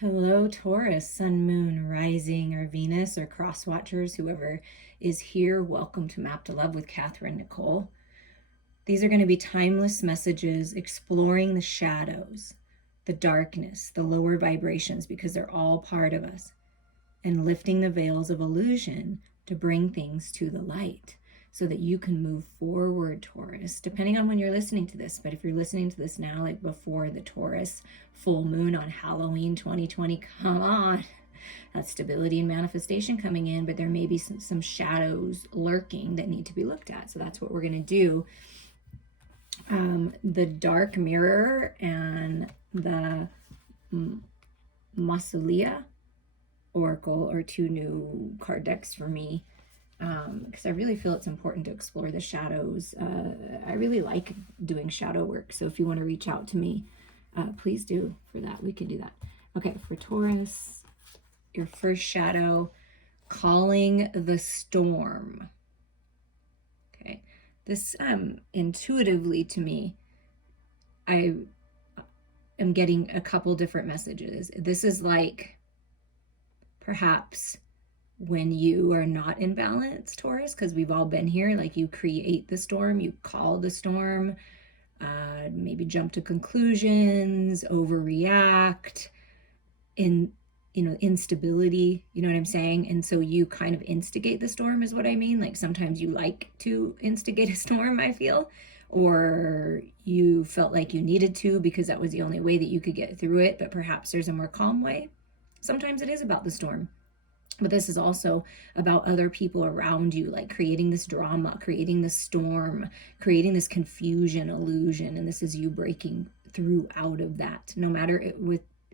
Hello, Taurus, Sun, Moon, Rising, or Venus, or Cross Watchers, whoever is here. Welcome to Map to Love with Katherine Nichole. These are going to be timeless messages exploring the shadows, the darkness, the lower vibrations, because they're all part of us, and lifting the veils of illusion to bring things to the light so that you can move forward, Taurus, depending on when you're listening to this. But if you're listening to this now, like before the Taurus full moon on Halloween 2020, come on. That's stability and manifestation coming in, but there may be some shadows lurking that need to be looked at. So that's what we're going to do. The Dark Mirror and the Mausolea Oracle are two new card decks for me, because I really feel it's important to explore the shadows. I really like doing shadow work, so if you want to reach out to me, please do for that. We can do that. Okay, for Taurus, your first shadow, calling the storm. Okay, this intuitively to me, I am getting a couple different messages. This is like perhaps when you are not in balance, Taurus, because we've all been here, like you create the storm, you call the storm, maybe jump to conclusions, overreact, instability, you know what I'm saying? And so you kind of instigate the storm is what I mean. Like sometimes you like to instigate a storm, I feel, or you felt like you needed to because that was the only way that you could get through it, but perhaps there's a more calm way. Sometimes it is about the storm. But this is also about other people around you, like creating this drama, creating this storm, creating this confusion, illusion. And this is you breaking through out of that. No matter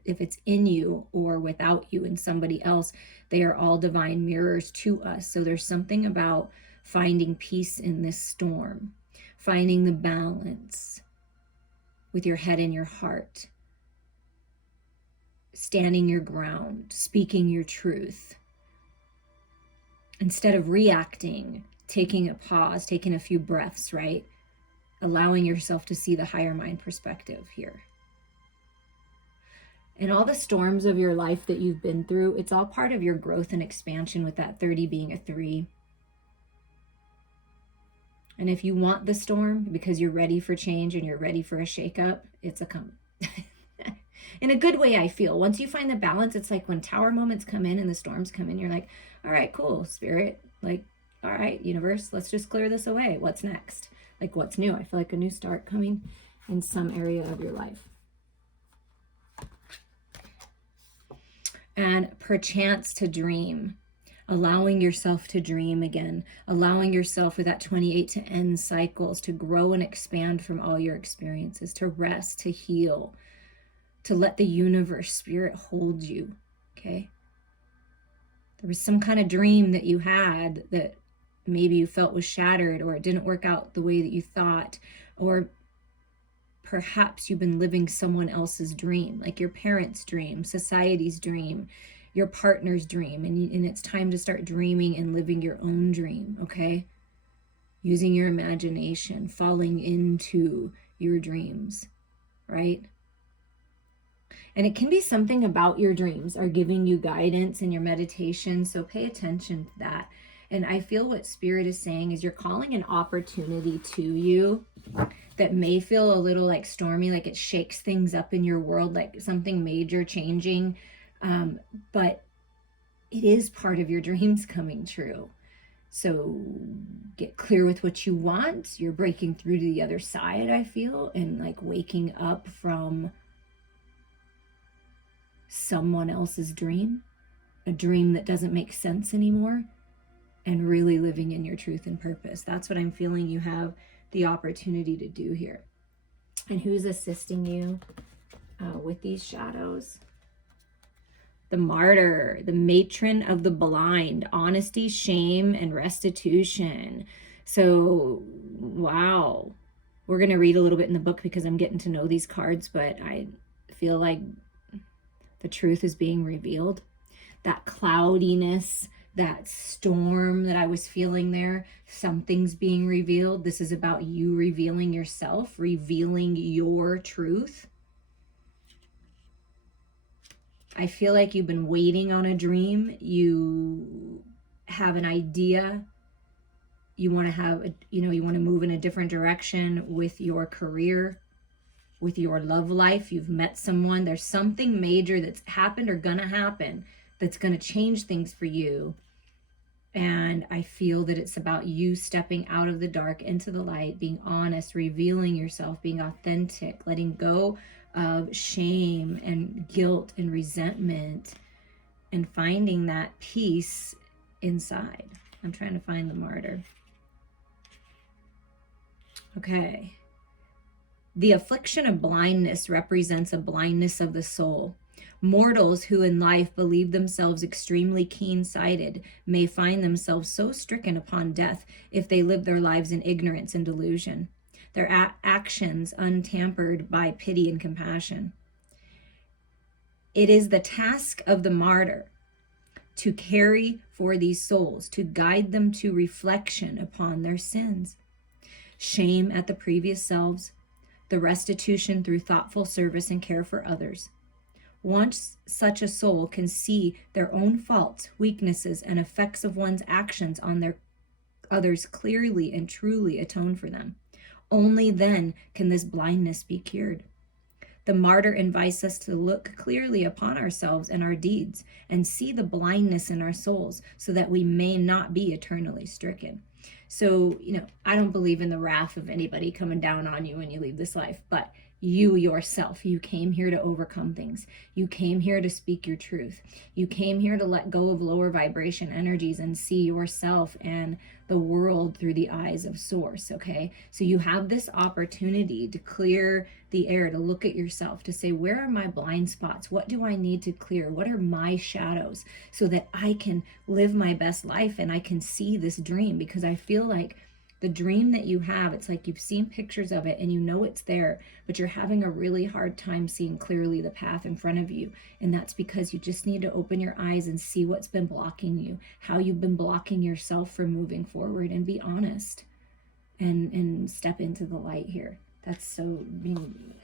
if it's in you or without you and somebody else, they are all divine mirrors to us. So there's something about finding peace in this storm, finding the balance with your head and your heart, standing your ground, speaking your truth. Instead of reacting, taking a pause, taking a few breaths, right? Allowing yourself to see the higher mind perspective here. And all the storms of your life that you've been through, it's all part of your growth and expansion, with that 30 being a 3. And if you want the storm because you're ready for change and you're ready for a shakeup, it's a come. In a good way, I feel. Once you find the balance, it's like when tower moments come in and the storms come in, you're like, all right, cool, spirit. Like, all right, universe, let's just clear this away. What's next? Like, what's new? I feel like a new start coming in some area of your life. And perchance to dream. Allowing yourself to dream again, allowing yourself with that 28 to end cycles to grow and expand from all your experiences, to rest, to heal, to let the universe, spirit hold you, okay? There was some kind of dream that you had that maybe you felt was shattered, or it didn't work out the way that you thought, or perhaps you've been living someone else's dream, like your parents' dream, society's dream, your partner's dream, and it's time to start dreaming and living your own dream, okay? Using your imagination, falling into your dreams, right? And it can be something about your dreams are giving you guidance in your meditation, so pay attention to that. And I feel what Spirit is saying is you're calling an opportunity to you that may feel a little like stormy, like it shakes things up in your world, like something major changing, but it is part of your dreams coming true. So get clear with what you want. You're breaking through to the other side, I feel, and like waking up from someone else's dream, a dream that doesn't make sense anymore, and really living in your truth and purpose. That's what I'm feeling you have the opportunity to do here. And who's assisting you with these shadows? The Martyr, the matron of the blind, honesty, shame, and restitution. So, wow. We're going to read a little bit in the book because I'm getting to know these cards, but I feel like the truth is being revealed. That cloudiness, that storm that I was feeling there, something's being revealed. This is about you revealing yourself, revealing your truth. I feel like you've been waiting on a dream. You have an idea. You want to have, you want to move in a different direction with your career, with your love life. You've met someone. There's something major that's happened or gonna happen that's gonna change things for you. And I feel that it's about you stepping out of the dark into the light, being honest, revealing yourself, being authentic, letting go of shame and guilt and resentment, and finding that peace inside. I'm trying to find the martyr. Okay. The affliction of blindness represents a blindness of the soul. Mortals who in life believe themselves extremely keen-sighted may find themselves so stricken upon death if they live their lives in ignorance and delusion, their actions untampered by pity and compassion. It is the task of the martyr to carry for these souls, to guide them to reflection upon their sins, shame at the previous selves, the restitution through thoughtful service and care for others. Once such a soul can see their own faults, weaknesses, and effects of one's actions on their others clearly and truly atone for them, only then can this blindness be cured. The martyr invites us to look clearly upon ourselves and our deeds and see the blindness in our souls so that we may not be eternally stricken. So, I don't believe in the wrath of anybody coming down on you when you leave this life, but you yourself, you came here to overcome things. You came here to speak your truth. You came here to let go of lower vibration energies and see yourself and the world through the eyes of source, okay? So you have this opportunity to clear the air, to look at yourself, to say, where are my blind spots? What do I need to clear? What are my shadows so that I can live my best life and I can see this dream? Because I feel like the dream that you have, it's like you've seen pictures of it and you know it's there, but you're having a really hard time seeing clearly the path in front of you. And that's because you just need to open your eyes and see what's been blocking you, how you've been blocking yourself from moving forward, and be honest and step into the light here. That's so being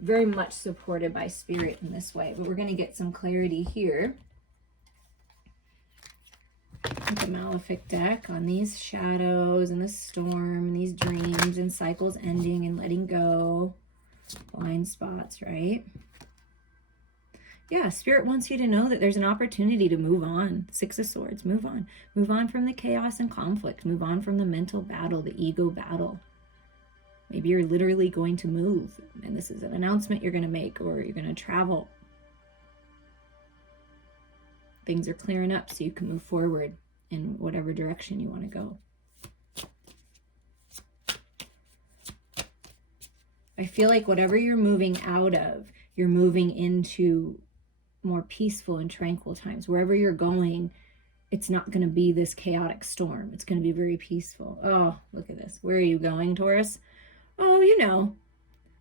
very much supported by spirit in this way. But we're going to get some clarity here with the Malefic deck on these shadows and the storm and these dreams and cycles ending and letting go. Blind spots, right? Yeah, Spirit wants you to know that there's an opportunity to move on. Six of Swords, move on. Move on from the chaos and conflict. Move on from the mental battle, the ego battle. Maybe you're literally going to move, and this is an announcement you're going to make, or you're going to travel. Things are clearing up so you can move forward in whatever direction you want to go. I feel like whatever you're moving out of, you're moving into more peaceful and tranquil times. Wherever you're going, it's not going to be this chaotic storm. It's going to be very peaceful. Oh, look at this. Where are you going, Taurus? Oh,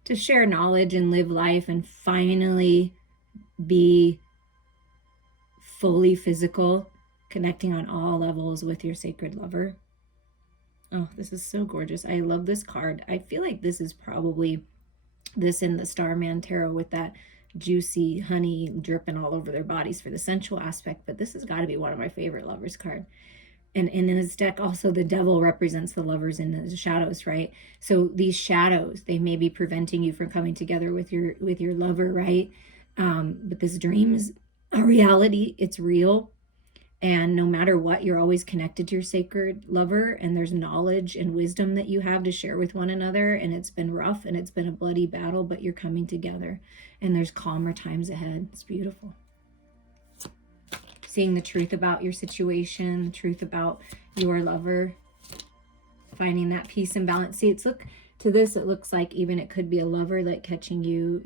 to share knowledge and live life and finally be fully physical, connecting on all levels with your sacred lover. Oh, this is so gorgeous. I love this card. I feel like this is probably this in the Starman Tarot with that juicy honey dripping all over their bodies for the sensual aspect, but this has got to be one of my favorite lovers card. And in this deck, also the devil represents the lovers in the shadows, right? So these shadows, they may be preventing you from coming together with your lover, right? But this dream is a reality. It's real. And no matter what, you're always connected to your sacred lover, and there's knowledge and wisdom that you have to share with one another. And it's been rough and it's been a bloody battle, but you're coming together and there's calmer times ahead. It's beautiful. Seeing the truth about your situation, the truth about your lover, finding that peace and balance. See, it looks like even it could be a lover like catching you,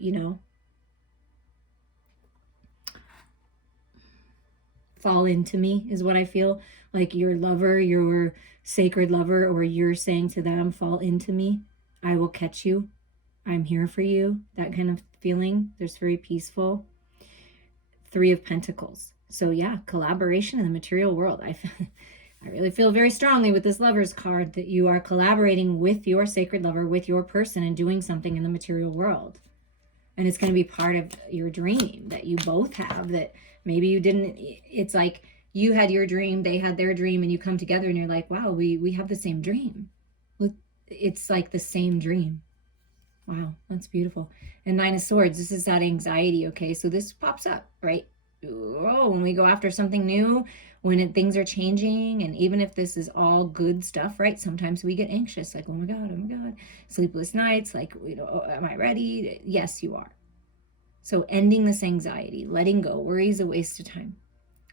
fall into me is what I feel like. Your lover, your sacred lover, or you're saying to them, fall into me. I will catch you. I'm here for you. That kind of feeling. There's very peaceful. Three of Pentacles. So yeah, collaboration in the material world. I really feel very strongly with this Lover's card that you are collaborating with your sacred lover, with your person, and doing something in the material world. And it's going to be part of your dream that you both have, that maybe you didn't. It's like you had your dream, they had their dream, and you come together and you're like, wow, we have the same dream. Look, it's like the same dream. Wow, that's beautiful. And Nine of Swords, this is that anxiety, okay? So this pops up, right? Oh, when we go after something new, when things are changing, and even if this is all good stuff, right? Sometimes we get anxious, like, oh my God, sleepless nights, like, am I ready? Yes, you are. So ending this anxiety, letting go, worry is a waste of time.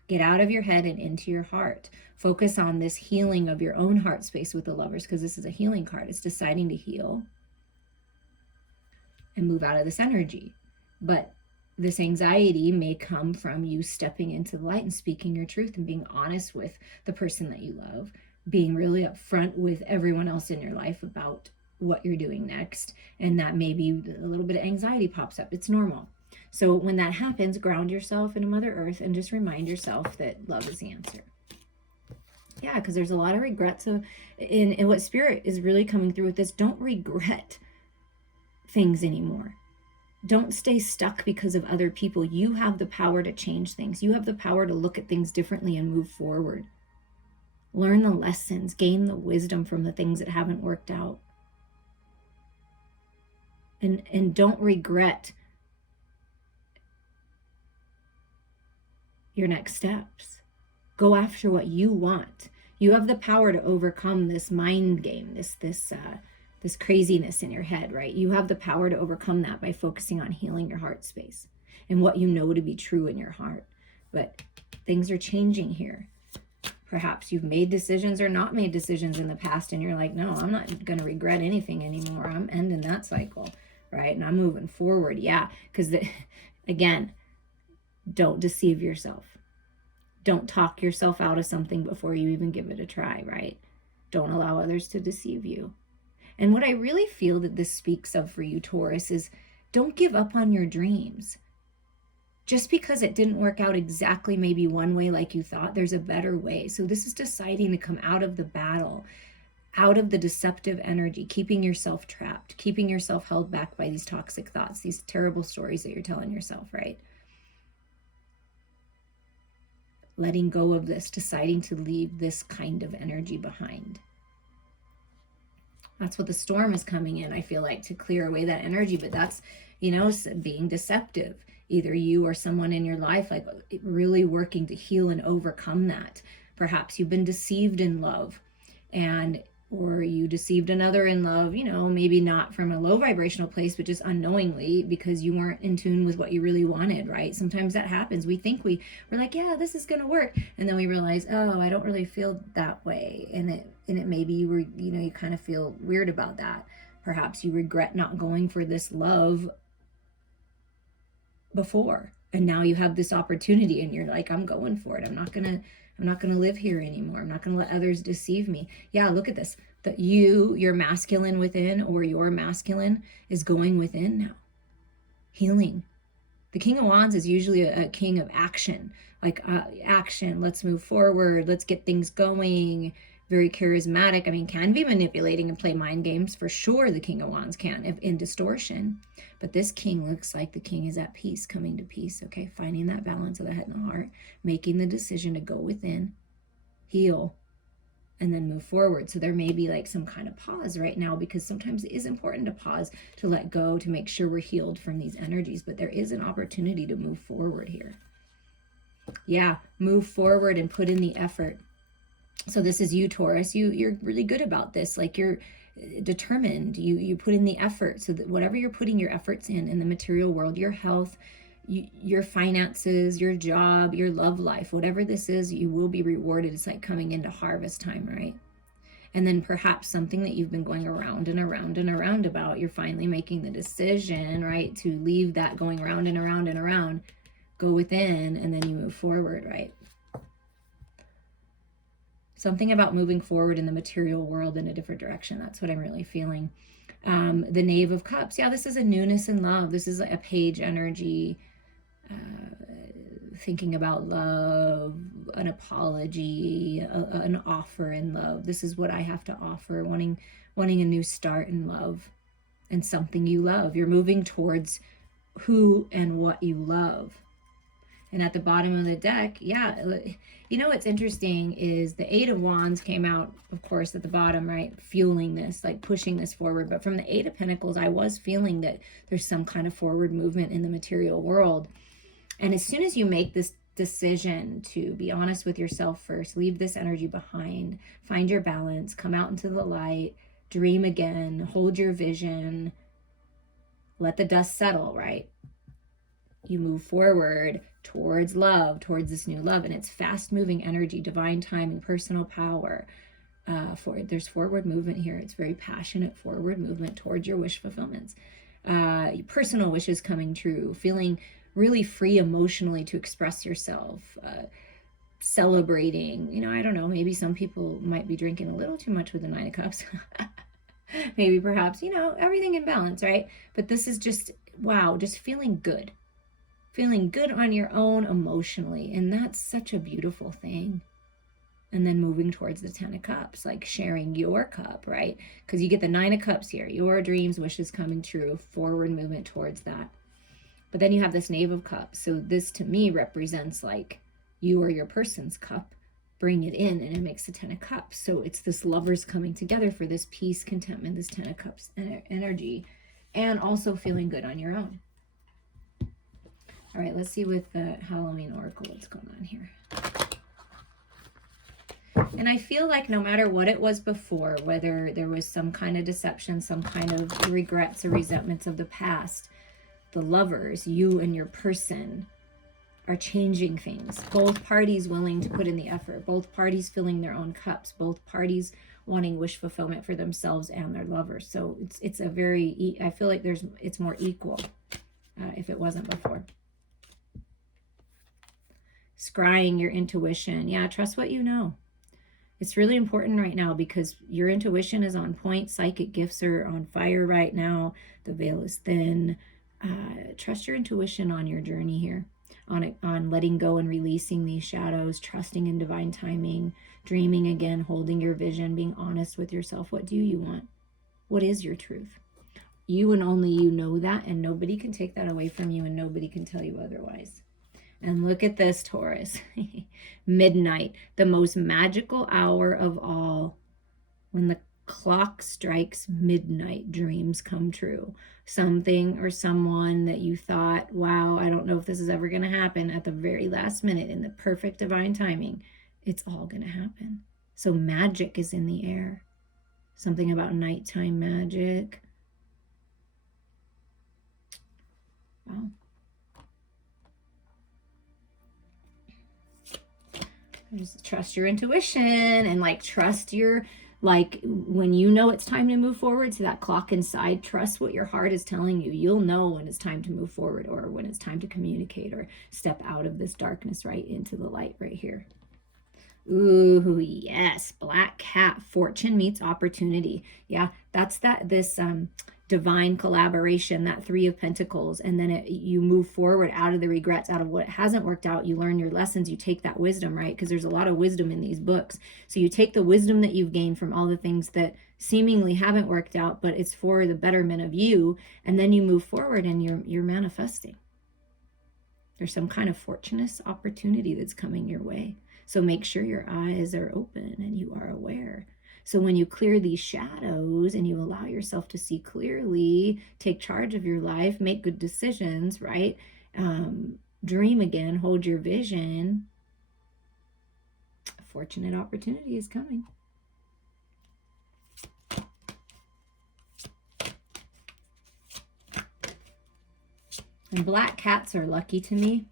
Get out of your head and into your heart. Focus on this healing of your own heart space with the Lovers, because this is a healing card. It's deciding to heal and move out of this energy. But this anxiety may come from you stepping into the light and speaking your truth and being honest with the person that you love, being really upfront with everyone else in your life about what you're doing next. And that maybe a little bit of anxiety pops up. It's normal. So when that happens, ground yourself into Mother Earth and just remind yourself that love is the answer. Yeah, because there's a lot of regrets in what Spirit is really coming through with this. Don't regret things anymore. Don't stay stuck because of other people. You have the power to change things. You have the power to look at things differently and move forward. Learn the lessons, gain the wisdom from the things that haven't worked out. And don't regret your next steps. Go after what you want. You have the power to overcome this mind game, this craziness in your head, right? You have the power to overcome that by focusing on healing your heart space and what you know to be true in your heart. But things are changing here. Perhaps you've made decisions or not made decisions in the past, and you're like, no, I'm not going to regret anything anymore. I'm ending that cycle, right? And I'm moving forward. Yeah, because again, don't deceive yourself. Don't talk yourself out of something before you even give it a try, right? Don't allow others to deceive you. And what I really feel that this speaks of for you, Taurus, is don't give up on your dreams. Just because it didn't work out exactly maybe one way like you thought, there's a better way. So this is deciding to come out of the battle, out of the deceptive energy, keeping yourself trapped, keeping yourself held back by these toxic thoughts, these terrible stories that you're telling yourself, right? Letting go of this, deciding to leave this kind of energy behind. That's what the storm is coming in, I feel like, to clear away that energy. But that's, being deceptive. Either you or someone in your life, like really working to heal and overcome that. Perhaps you've been deceived in love, or you deceived another in love, maybe not from a low vibrational place, but just unknowingly because you weren't in tune with what you really wanted, right? Sometimes that happens. We think we're like, yeah, this is going to work. And then we realize, oh, I don't really feel that way. And it maybe you were, you kind of feel weird about that. Perhaps you regret not going for this love before. And now you have this opportunity and you're like, I'm going for it. I'm not going to live here anymore. I'm not going to let others deceive me. Yeah, look at this. That your masculine within, or your masculine is going within now. Healing. The King of Wands is usually a king of action. Like action, let's move forward. Let's get things going. Very charismatic. I mean, can be manipulating and play mind games for sure. The King of Wands can, if in distortion. But this king looks like the king is at peace, coming to peace, okay? Finding that balance of the head and the heart, making the decision to go within, heal, and then move forward. So there may be like some kind of pause right now, because sometimes it is important to pause, to let go, to make sure we're healed from these energies. But there is an opportunity to move forward here. Yeah, move forward and put in the effort. So this is you, Taurus. You're really good about this. Like you're determined. You put in the effort. So that whatever you're putting your efforts in the material world, your health, your finances, your job, your love life, whatever this is, you will be rewarded. It's like coming into harvest time, right? And then perhaps something that you've been going around and around and around about, you're finally making the decision, right, to leave that going around and around and around, go within, and then you move forward, right? Something about moving forward in the material world in a different direction. That's what I'm really feeling. The Knave of Cups. Yeah, this is a newness in love. This is a page energy. Thinking about love, an apology, an offer in love. This is what I have to offer. Wanting a new start in love and something you love. You're moving towards who and what you love. And at the bottom of the deck, yeah, you know what's interesting is the Eight of Wands came out, of course, at the bottom, right? Fueling this, like pushing this forward. But from the Eight of Pentacles, I was feeling that there's some kind of forward movement in the material world. And as soon as you make this decision to be honest with yourself first, leave this energy behind, find your balance, come out into the light, dream again, hold your vision, let the dust settle, right? You move forward towards love, towards this new love, and it's fast moving energy, divine timing, personal power. There's forward movement here. It's very passionate forward movement towards your wish fulfillments, personal wishes coming true, feeling really free emotionally to express yourself, celebrating. You know, I don't know, maybe some people might be drinking a little too much with the Nine of Cups. Maybe perhaps, you know, everything in balance, right? But this is just, wow, just feeling good on your own emotionally. And that's such a beautiful thing. And then moving towards the Ten of Cups, like sharing your cup, right? Because you get the Nine of Cups here, your dreams, wishes coming true, forward movement towards that. But then you have this Knave of Cups. So this to me represents like you or your person's cup, bring it in, and it makes the Ten of Cups. So it's this lovers coming together for this peace, contentment, this Ten of Cups energy, and also feeling good on your own. All right, let's see with the Halloween Oracle what's going on here. And I feel like no matter what it was before, whether there was some kind of deception, some kind of regrets or resentments of the past, the lovers, you and your person, are changing things. Both parties willing to put in the effort. Both parties filling their own cups. Both parties wanting wish fulfillment for themselves and their lovers. So it's a very, I feel like it's more equal if it wasn't before. Scrying your intuition. Yeah, trust what you know. It's really important right now because your intuition is on point. Psychic gifts are on fire right now. The veil is thin. Trust your intuition on your journey here, on letting go and releasing these shadows, trusting in divine timing, dreaming again, holding your vision, being honest with yourself. What do you want? What is your truth? You and only you know that, and nobody can take that away from you, and nobody can tell you otherwise. And look at this, Taurus. Midnight, the most magical hour of all. When the clock strikes midnight, dreams come true. Something or someone that you thought, wow, I don't know if this is ever going to happen, at the very last minute, in the perfect divine timing, it's all going to happen. So magic is in the air. Something about nighttime magic. Wow. Just trust your intuition and like trust your, like when you know it's time to move forward to that clock inside, trust what your heart is telling you. You'll know when it's time to move forward or when it's time to communicate or step out of this darkness right into the light right here. Ooh, yes, Black Cat, fortune meets opportunity. Yeah, that's this divine collaboration, that Three of Pentacles, and then you move forward out of the regrets, out of what hasn't worked out. You learn your lessons, you take that wisdom, right? Because there's a lot of wisdom in these books. So you take the wisdom that you've gained from all the things that seemingly haven't worked out, but it's for the betterment of you, and then you move forward and you're manifesting. There's some kind of fortuitous opportunity that's coming your way. So make sure your eyes are open and you are aware. So when you clear these shadows and you allow yourself to see clearly, take charge of your life, make good decisions, right? Dream again, hold your vision. A fortunate opportunity is coming. And black cats are lucky to me.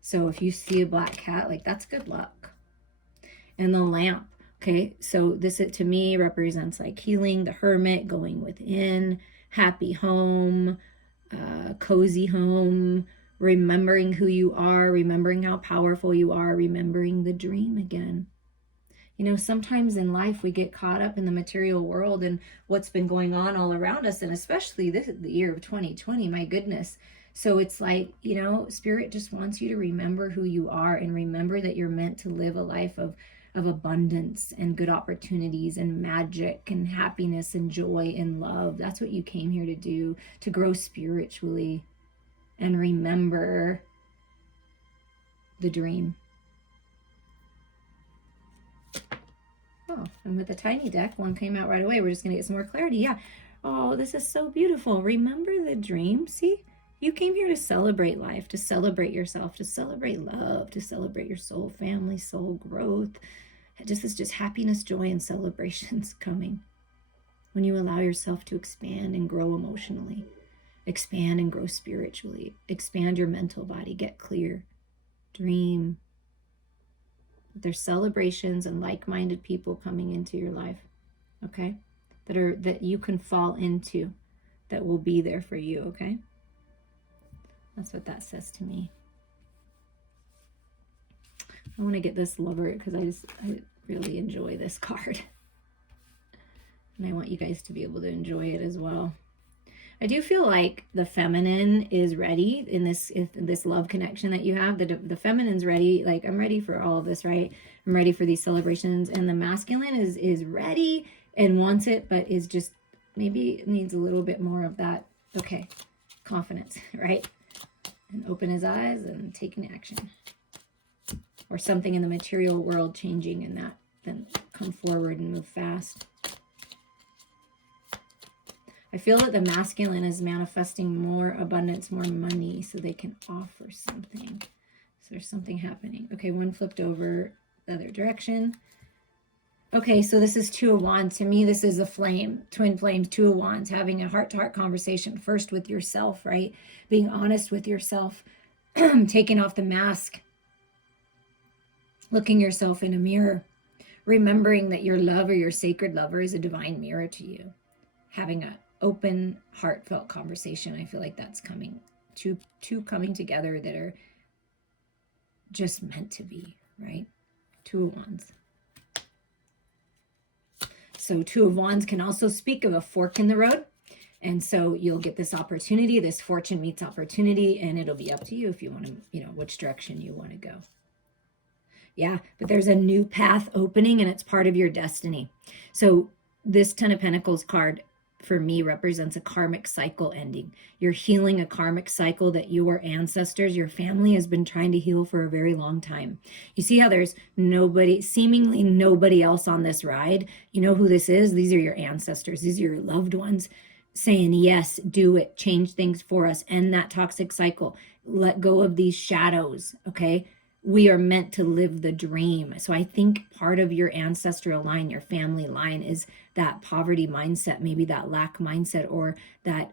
So if you see a black cat, like that's good luck. And the lamp, okay, so this to me represents like healing, the hermit, going within, happy home, cozy home, remembering who you are, remembering how powerful you are, remembering the dream again. You know, sometimes in life we get caught up in the material world and what's been going on all around us, and especially the year of 2020, my goodness. So it's like, you know, Spirit just wants you to remember who you are and remember that you're meant to live a life of abundance and good opportunities and magic and happiness and joy and love. That's what you came here to do, to grow spiritually. and remember the dream. Oh, and with the tiny deck, one came out right away. We're just going to get some more clarity. Yeah. Oh, this is so beautiful. Remember the dream. See, you came here to celebrate life, to celebrate yourself, to celebrate love, to celebrate your soul, family, soul growth. It's just happiness, joy, and celebrations coming. When you allow yourself to expand and grow emotionally, expand and grow spiritually, expand your mental body, get clear, dream. There's celebrations and like-minded people coming into your life, okay? That you can fall into, that will be there for you, okay? That's what that says to me. I want to get this Lover because I really enjoy this card. And I want you guys to be able to enjoy it as well. I do feel like the feminine is ready in this love connection that you have. The feminine's ready. Like, I'm ready for all of this, right? I'm ready for these celebrations. And the masculine is ready and wants it, but is just maybe needs a little bit more of that, okay, confidence, right? And open his eyes and taking action. Or something in the material world changing, and that then come forward and move fast. I feel that the masculine is manifesting more abundance, more money, so they can offer something. So there's something happening. Okay, one flipped over the other direction. Okay, so this is Two of Wands. To me, this is a flame, twin flames, Two of Wands, having a heart-to-heart conversation first with yourself, right? Being honest with yourself, taking off the mask, looking yourself in a mirror, remembering that your love or your sacred lover is a divine mirror to you. Having an open, heartfelt conversation. I feel like that's coming. Two coming together that are just meant to be, right? Two of Wands. So Two of Wands can also speak of a fork in the road. And so you'll get this opportunity, this fortune meets opportunity, and it'll be up to you if you want to, which direction you want to go. Yeah, but there's a new path opening, and it's part of your destiny. So this Ten of Pentacles card for me represents a karmic cycle ending. You're healing a karmic cycle that your ancestors, your family has been trying to heal for a very long time. You see how there's seemingly nobody else on this ride? You know who this is? These are your ancestors. These are your loved ones saying, yes, do it, change things for us, end that toxic cycle, let go of these shadows, okay? We are meant to live the dream. So I think part of your ancestral line, your family line, is that poverty mindset, maybe that lack mindset, or that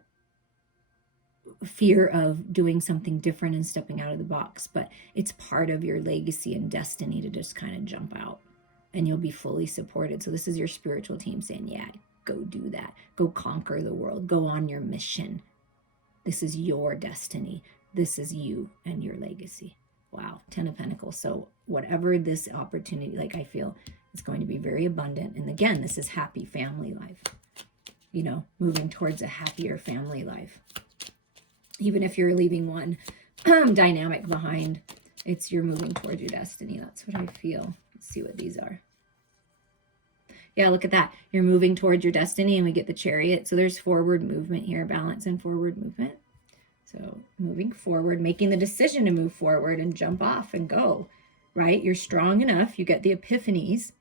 fear of doing something different and stepping out of the box. But it's part of your legacy and destiny to just kind of jump out, and you'll be fully supported. So this is your spiritual team saying, yeah, go do that. Go conquer the world. Go on your mission. This is your destiny. This is you and your legacy. Wow, Ten of Pentacles. So whatever this opportunity, like, I feel it's going to be very abundant. And again, this is happy family life, moving towards a happier family life. Even if you're leaving one dynamic behind, you're moving towards your destiny. That's what I feel. Let's see what these are. Yeah, look at that. You're moving towards your destiny, and we get the Chariot. So there's forward movement here, balance and forward movement. So moving forward, making the decision to move forward and jump off and go, right? You're strong enough. You get the epiphanies.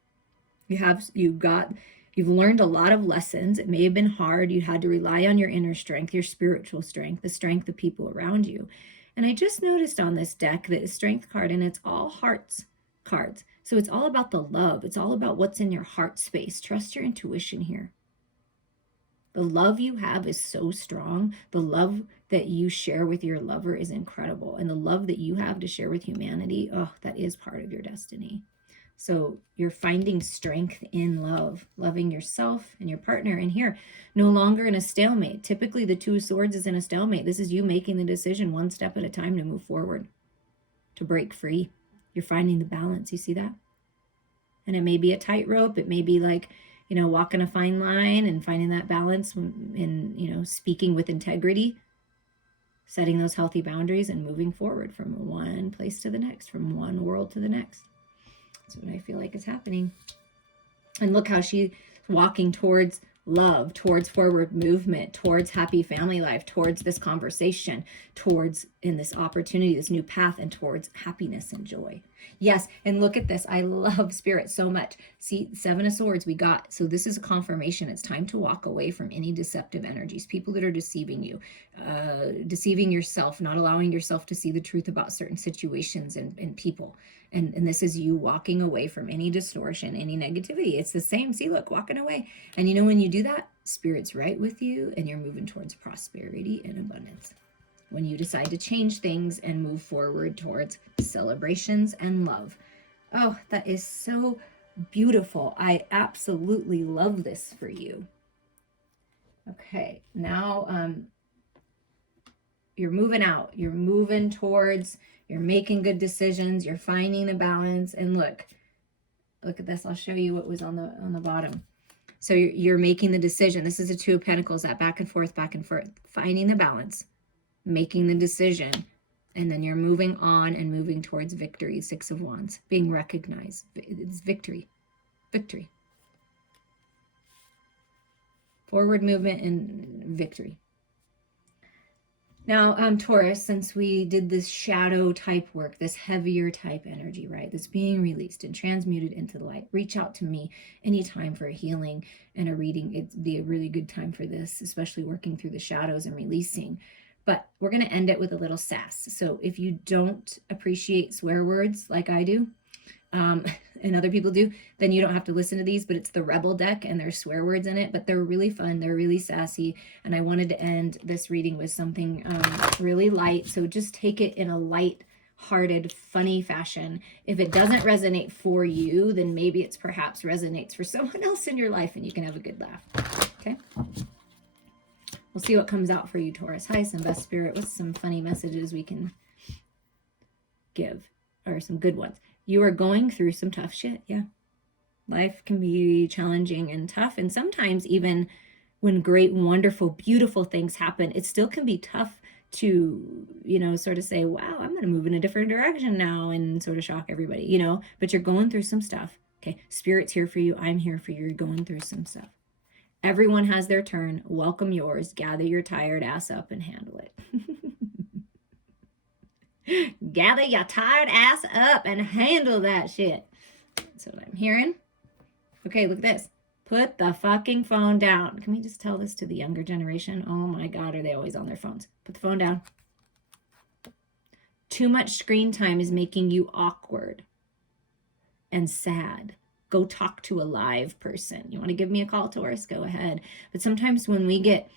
You've learned a lot of lessons. It may have been hard. You had to rely on your inner strength, your spiritual strength, the strength of people around you. And I just noticed on this deck that a strength card, and it's all hearts cards. So it's all about the love. It's all about what's in your heart space. Trust your intuition here. The love you have is so strong. The love that you share with your lover is incredible. And the love that you have to share with humanity, that is part of your destiny. So you're finding strength in love, loving yourself and your partner. And here, no longer in a stalemate. Typically, the Two of Swords is in a stalemate. This is you making the decision one step at a time to move forward, to break free. You're finding the balance. You see that? And it may be a tightrope. It may be like, walking a fine line and finding that balance in, speaking with integrity, setting those healthy boundaries and moving forward from one place to the next, from one world to the next. That's what I feel like is happening. And look how she's walking towards love, towards forward movement, towards happy family life, towards this conversation, towards in this opportunity, this new path, and towards happiness and joy. Yes, and look at this. I love Spirit so much. See, 7 of Swords we got. So this is a confirmation. It's time to walk away from any deceptive energies, people that are deceiving you, deceiving yourself, not allowing yourself to see the truth about certain situations and people. And this is you walking away from any distortion, any negativity. It's the same. See, look, walking away. And you know, when you do that, Spirit's right with you and you're moving towards prosperity and abundance. When you decide to change things and move forward towards celebrations and love. Oh, that is so beautiful. I absolutely love this for you. Okay, now you're moving out. You're moving towards, you're making good decisions. You're finding the balance. And look at this. I'll show you what was on the bottom. So you're making the decision. This is a 2 of Pentacles, that back and forth, finding the balance, making the decision, and then you're moving on and moving towards victory. 6 of Wands, being recognized. It's victory. Victory. Forward movement and victory. Now, Taurus, since we did this shadow type work, this heavier type energy, right? That's being released and transmuted into the light. Reach out to me anytime for a healing and a reading. It'd be a really good time for this, especially working through the shadows and releasing. But we're going to end it with a little sass. So if you don't appreciate swear words like I do, and other people do, then you don't have to listen to these. But it's the Rebel deck and there's swear words in it, but they're really fun. They're really sassy. And I wanted to end this reading with something really light. So just take it in a light-hearted, funny fashion. If it doesn't resonate for you, then maybe it's perhaps resonates for someone else in your life and you can have a good laugh. Okay? We'll see what comes out for you, Taurus. Hi, some best spirit. What's some funny messages we can give, or some good ones? You are going through some tough shit. Yeah. Life can be challenging and tough. And sometimes even when great, wonderful, beautiful things happen, it still can be tough to, you know, sort of say, wow, I'm going to move in a different direction now and sort of shock everybody, you know, but you're going through some stuff. Okay. Spirit's here for you. I'm here for you. You're going through some stuff. Everyone has their turn. Welcome yours. Gather your tired ass up and handle it. Gather your tired ass up and handle that shit. That's what I'm hearing. Okay, look at this. Put the fucking phone down. Can we just tell this to the younger generation? Oh my God, are they always on their phones? Put the phone down. Too much screen time is making you awkward and sad. Go talk to a live person. You want to give me a call, Taurus? Go ahead. But sometimes when we get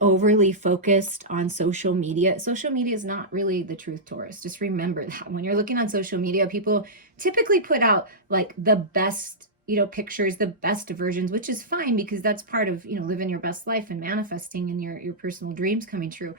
overly focused on social media is not really the truth, Taurus. Just remember that when you're looking on social media, people typically put out like the best, you know, pictures, the best versions, which is fine because that's part of, you know, living your best life and manifesting and your personal dreams coming true.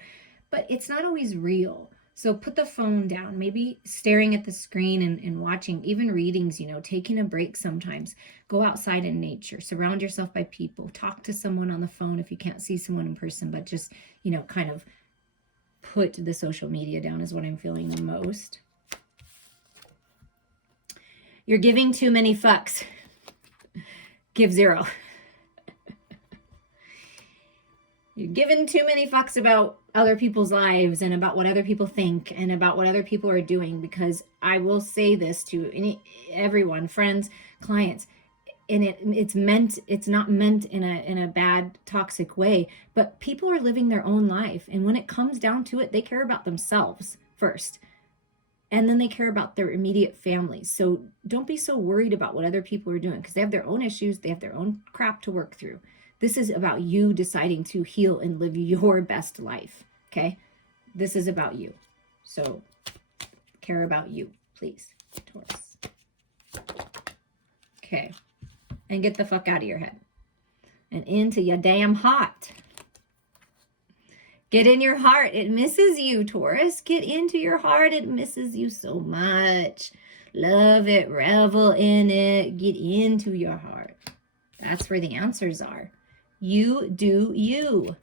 But it's not always real. So put the phone down, maybe staring at the screen and watching, even readings, you know, taking a break sometimes. Go outside in nature, surround yourself by people, talk to someone on the phone if you can't see someone in person, but just, you know, kind of put the social media down is what I'm feeling the most. You're giving too many fucks. Give 0. You're giving too many fucks about other people's lives and about what other people think and about what other people are doing, because I will say this to everyone, friends, clients, and it's not meant in a bad, toxic way, but people are living their own life. And when it comes down to it, they care about themselves first. And then they care about their immediate families. So don't be so worried about what other people are doing because they have their own issues. They have their own crap to work through. This is about you deciding to heal and live your best life, okay? This is about you. So care about you, please, Taurus. Okay. And get the fuck out of your head. And into your damn heart. Get in your heart. It misses you, Taurus. Get into your heart. It misses you so much. Love it. Revel in it. Get into your heart. That's where the answers are. You do you.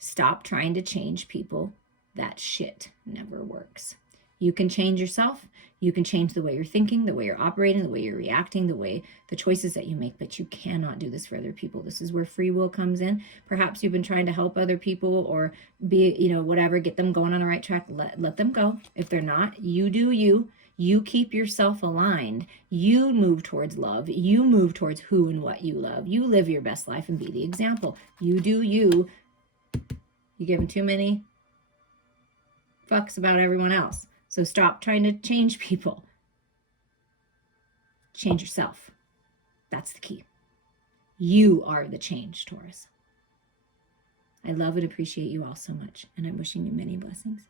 Stop trying to change people. That shit never works. You can change yourself. You can change the way you're thinking, the way you're operating, the way you're reacting, the choices that you make, but you cannot do this for other people. This is where free will comes in. Perhaps you've been trying to help other people or be, whatever, get them going on the right track. Let them go. If they're not, you do you. You keep yourself aligned. You move towards love. You move towards who and what you love. You live your best life and be the example. You do you. You're giving too many fucks about everyone else. So stop trying to change people. Change yourself. That's the key. You are the change, Taurus. I love and appreciate you all so much, and I'm wishing you many blessings.